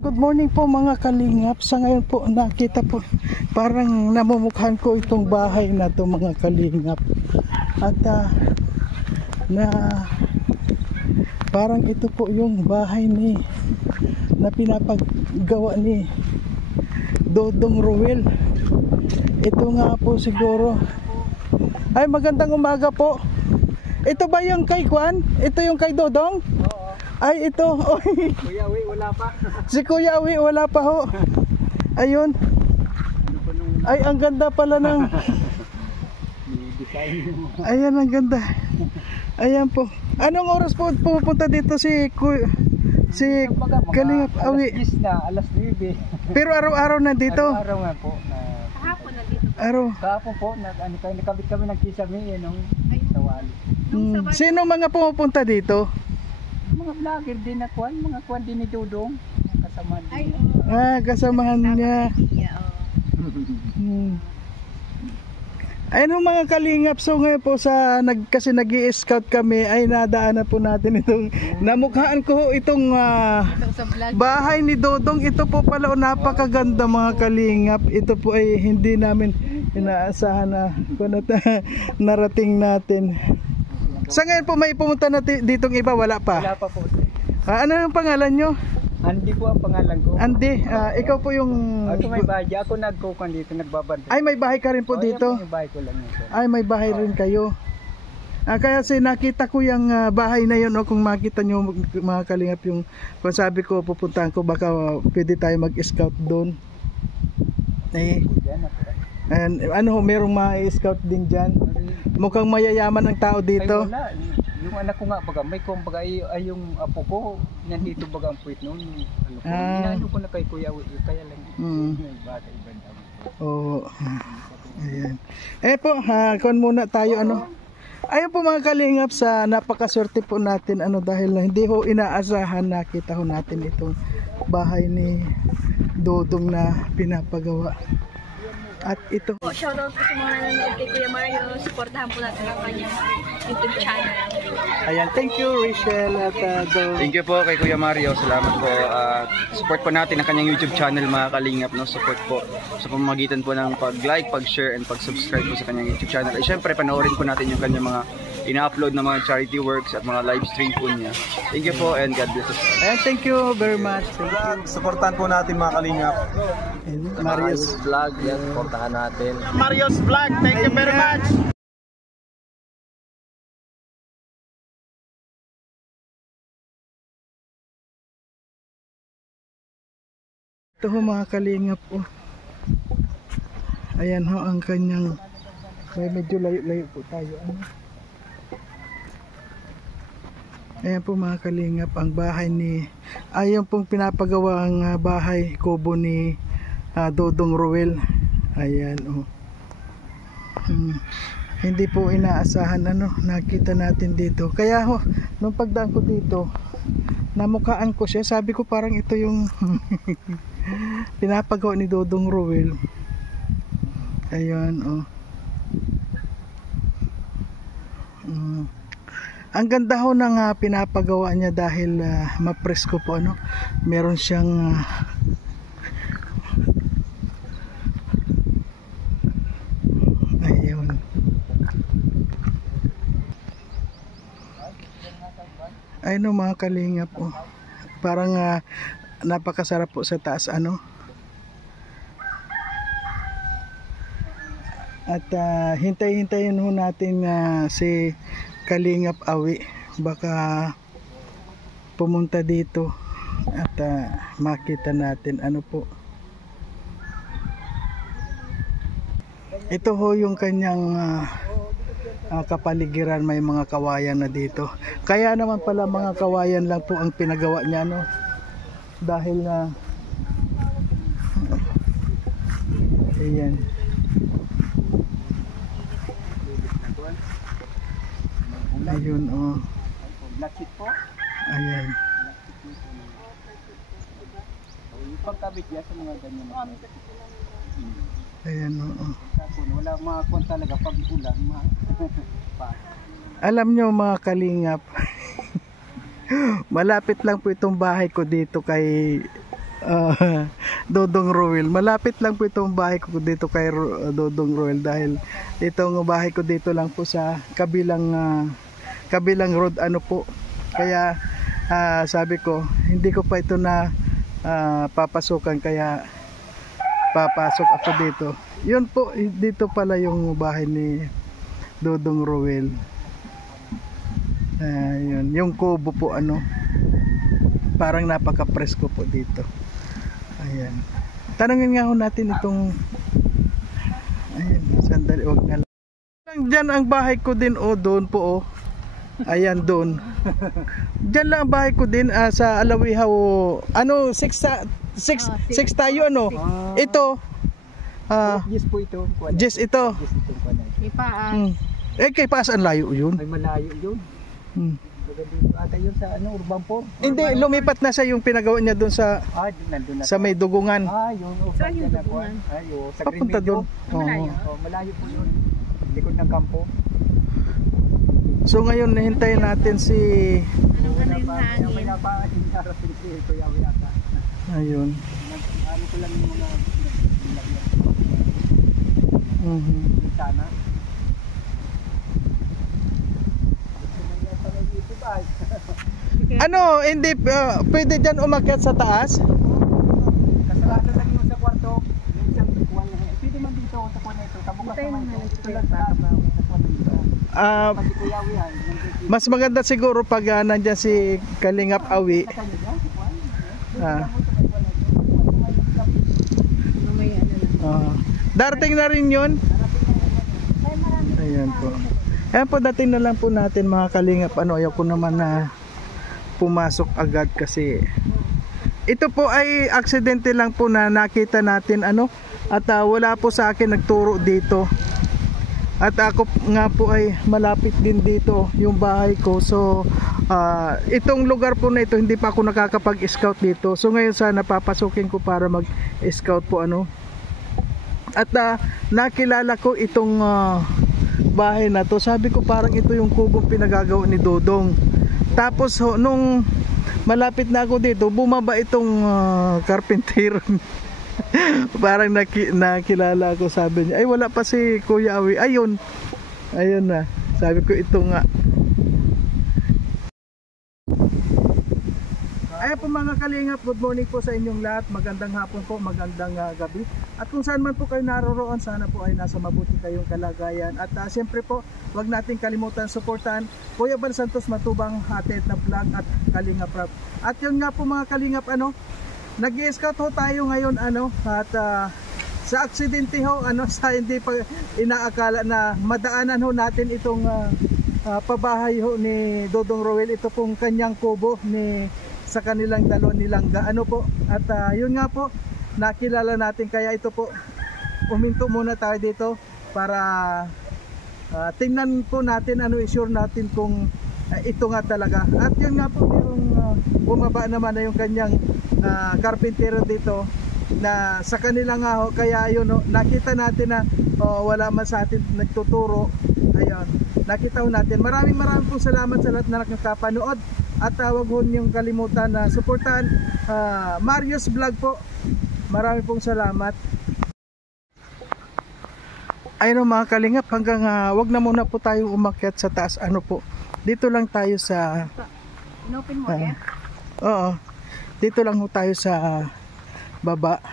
Good morning po mga kalingap. Sa ngayon po nakita po parang namumukhaan ko itong bahay na to mga kalingap. At na parang ito po yung bahay na pinapagawa ni Dodong Ruel. Ito nga po siguro. Ay, magandang umaga po. Ito ba yung kay Juan? Ito yung kay Dodong? Oo. Ay, ito. Oy. Kuya Awi, wala pa. Si Kuya Awi, wala pa ho. Ayun. Ay, ang ganda pala ng... Ayan, ang ganda. Ayan po. Anong oras po pupunta dito si Kalingap Awi? Alas 9. Pero araw-araw na dito? Araw nga po. Kahapon na dito. Araw. Kahapon po, nakabit kami ng kisame nung sawali. Sino mga pumupunta dito? Mga vlogger din na kwan, mga kwan din ni Dodong. Kasama din. Kasamahan niya. Ayun ho mga kalingap, so ngayon po kasi nag-i-scout kami ay nadaanan po natin itong namukhaan ko ho itong bahay ni Dodong. Ito po pala napakaganda mga kalingap. Ito po ay hindi namin inaasahan na narating natin. Sa ngayon po may pumunta na ditong iba, wala pa? Wala pa po. Ano yung pangalan nyo? Andy po ang pangalan ko. Andy, ikaw po yung... Ako may bahay, ako nagkukan dito, nagbabantay. Ay, may bahay ka rin po dito? May bahay ko lang yun. Ay, may bahay rin kayo. Kaya nakita ko yung bahay na yun, kung makita nyo mga kalingap yung, kung sabi ko pupuntahan ko, baka pwede tayo mag-scout doon. And merong mga-scout din dyan. Mukhang mayayaman ang tao dito. Ay wala, yung anak ko nga baga, may kung baga ay yung apo ko, nandito baga ang puwit noon. Inaano ko na kay Kuya Awi, kaya lang may bata ibang dami. Oo. Ayan. Po, kon muna tayo Ayun po mga kalingap, sa napakaswerte po natin dahil hindi ho inaasahan, nakita ho natin itong bahay ni Dodong na pinapagawa. At ito. Shoutout po sa mga nanonood kay Kuya Mario. Supportahan po natin ang kanyang YouTube channel. Ayan, thank you Rachel at Dong. Thank you po kay Kuya Mario. Salamat po. Support po natin ang kanyang YouTube channel mga kalingap. Support po sa pamamagitan po ng pag-like, pag-share, and pag-subscribe po sa kanyang YouTube channel. At syempre, panoorin po natin yung kanyang mga ina-upload na mga charity works at mga live stream po niya. Thank you po and God bless us. Ayan, thank you very much. Supportan po natin mga kalingap. Marius Vlog, yan, supportahan natin. Marius Vlog, thank you very much. Ito ho mga kalingap ayan ho ang kanyang medyo layo po tayo ayan po mga kalingap ang bahay ayan pong pinapagawa ang bahay kubo ni Dodong Ruel. Ayan hindi po inaasahan nakita natin dito, kaya ho nung pagdaan ko dito namukhaan ko siya, sabi ko parang ito yung pinapagawa ni Dodong Ruel. Ayan ang ganda ho ng pinapagawa niya dahil mapresko po meron siyang ayun. Ayun mga kalingap parang napakasarap po sa taas at hintay-hintayin ho natin si Kalingap Awi, baka pumunta dito at makita natin po ito ho yung kanyang kapaligiran, may mga kawayan na dito, kaya naman pala mga kawayan lang po ang pinagawa niya dahil ayan ayun ayan Yung pagkabit niya sa mga ganyan. ayan Wala mga kwan talaga pag ulan. Alam nyo mga kalingap malapit lang po itong bahay ko dito kay Dodong Roel. Malapit lang po itong bahay ko dito kay Dodong Roel dahil itong bahay ko dito lang po sa kabilang road ano po. Kaya sabi ko, hindi ko pa ito na papasukan kaya papasok ako dito. Yun po, dito pala yung bahay ni Dodong Roel. Yun, yung kubo po ano. Parang napaka-presko po dito. Ayan. Tanungin nga ho natin itong ayan, sandali, wag na lang. Diyan ang bahay ko din doon po Ayan doon. Diyan lang ang bahay ko din sa Alawihaw. Ano, 6 tayo ano? Ito. Yes po ito. Yes ito. Ipaan. Kay Paasan layo yun. Ay malayo yun. Ata yun sa Urban 4. Hindi, lumipat na siya yung pinagawa niya doon sa nandun na sa may dugungan. Yung Saan yung dugungan? Sa Papunta doon. Malayo. Malayo po yun. Likod ng kampo. So ngayon nahintayin natin si Anong yung hangin? Wala pa hinarapin si Kuya Yata. ayun. Ano ko lang yung mga sana. Ano, hindi pwede dyan umakyat sa taas? Kasalanan lang yung sa kwarto. Yung isang tukuan na. Pwede man dito sa kwarto na ito. Kabukas naman ito. Ito lang sa kwarto dito. Pag Kuya Awi Mas maganda siguro pag nandyan si Kalingap Awi. Mamaya lang. Darating na rin yun. Ayan po. Ayan po, dating na lang po natin mga Kalingap. Ayaw ko naman na pumasok agad kasi ito po ay aksidente lang po na nakita natin at wala po sa akin nagturo dito. At ako nga po ay malapit din dito yung bahay ko. So itong lugar po na ito hindi pa ako nakakapag-scout dito. So ngayon sana papasukin ko para mag-scout po At nakilala ko itong bahay na to. Sabi ko parang ito yung kubong pinagagawa ni Dodong. Tapos nung malapit na ako dito, bumaba itong carpenter. Parang nakilala ako, sabi niya, ay wala pa si Kuya Awi. Ayun na. Sabi ko ito nga. Ayan po mga Kalingap, good morning po sa inyong lahat. Magandang hapon po, magandang gabi. At kung saan man po kayo naroroon, sana po ay nasa mabuti kayong kalagayan. At siyempre po, huwag natin kalimutan suportahan Kuya Bal Santos Matubang Hatid na vlog at Kalingap Rap. At yun nga po mga Kalingap, nag-i-scout ho tayo ngayon at sa aksidente ho, sa hindi pa inaakala na madaanan ho natin itong pabahay ho ni Dodong Roel. Ito pong kanyang kubo sa kanilang dalon nilangga po. At yun nga po, nakilala natin, kaya ito po uminto muna tayo dito para tingnan po natin, i-sure natin kung ito nga talaga. At yun nga po, yung bumaba naman na yung kanyang karpintero dito na sa kanila nga ho, kaya yun nakita natin na wala man sa atin nagtuturo. Ayun, nakita ho natin. Maraming pong salamat sa lahat na nakapanood. At huwag ho niyong kalimutan na suportahan Marius Vlog po. Maraming pong salamat. Ayun mga Kalingap, hanggang wag na muna po tayong umakyat sa taas. Po, dito lang tayo sa Inopen mo yan? Oo, dito lang ho tayo sa baba.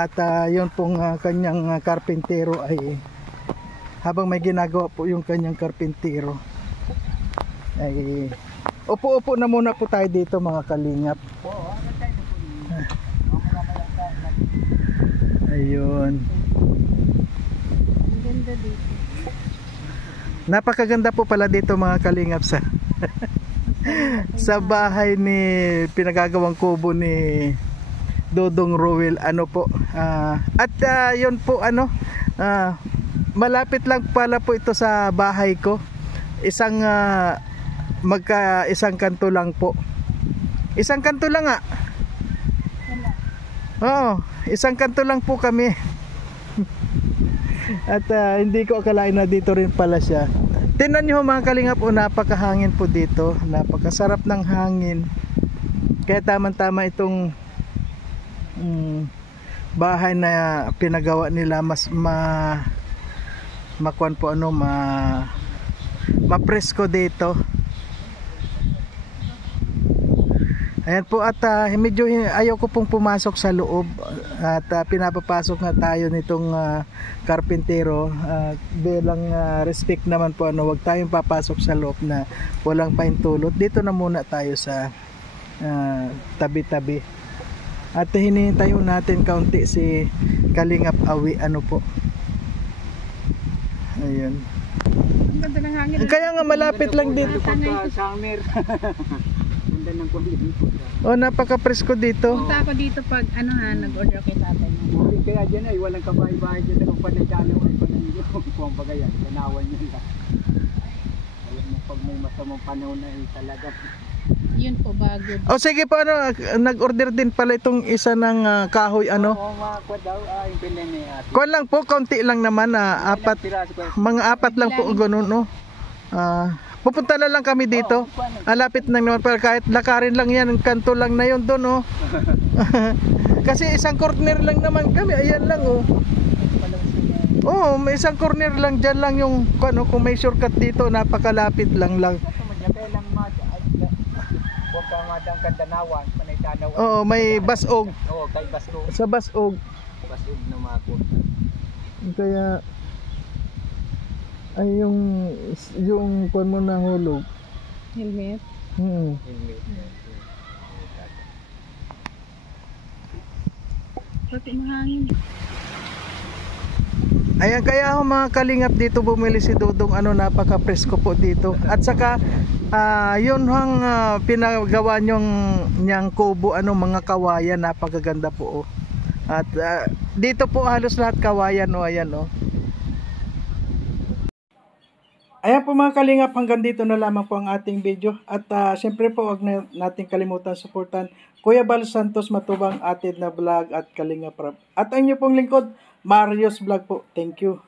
At yun pong kanyang karpintero ay habang may ginagawa po yung kanyang karpintero ay upo na muna po tayo dito mga Kalingap. Ayun. Ang ganda dito. Napakaganda po pala dito mga Kalingap sa bahay ni pinagagawang kubo ni Dodong Roel po. At yun po malapit lang pala po ito sa bahay ko. Isang kanto lang po. Isang kanto lang nga. Oo, isang kanto lang po kami. At hindi ko akalain na dito rin pala siya. Tingnan nyo mga Kalingap, napakahangin po dito. Napakasarap ng hangin. Kaya tamang-tama itong bahay na pinagawa nila mas makuan po ano mapresko dito. Ayan po at medyo ayaw ko pong pumasok sa loob at pinapapasok na tayo nitong karpintero bilang respect naman po ano, wag tayong papasok sa loob na walang pahintulot. Dito na muna tayo sa tabi-tabi at hinihintay natin kaunti si Kalingap Awi ano po. Ayun. Ang ganda ng hangin. Kaya nga malapit lang dito. Summer. Ganda ng kulit. Oh, napaka-presko dito. Punta ako dito pag nag-order kay tatay. Kaya dyan ay walang kabahay-bahay dyan ang panagdalaw ay panangyo. Kung baga yan, ganawan nyo lang. Alam mo pag may masamang panahon ay talaga. Yun po bago. O sige po ano, nag-order din pala itong isa ng kahoy ano. Oo mga kwa daw, yung pila ni ate. Kuwan lang po, kaunti lang naman mga apat lang po ganun no. Pupunta na lang kami dito. Alapit na naman para kahit lakarin lang yan, kanto lang na yun doon oh. Kasi isang corner lang naman kami, ayan lang oh. Oh, may isang corner lang dyan lang yung ano, kung may shortcut dito, napakalapit lang. Oo, may basog. Oo, kay basog. Sa basog. Basog na mako. Kaya ay yung kuwan mo na hulog. Helmet. Pati mahangin. Ayan, kaya ako mga kalingap dito bumili si Dodong ano, napaka-presko po dito. At saka yun hang pinagawa niyang kubo ano, mga kawayan, napakaganda po oh. At dito po halos lahat kawayan oh, ayan oh. Ayan po mga kalingap, hanggang dito na lamang po ang ating video. At syempre po wag na natin kalimutan suportan Kuya Bal Santos Matubang, Atid na Vlog at Kalingap Rab. At ang inyo pong lingkod, Marius Vlog po. Thank you.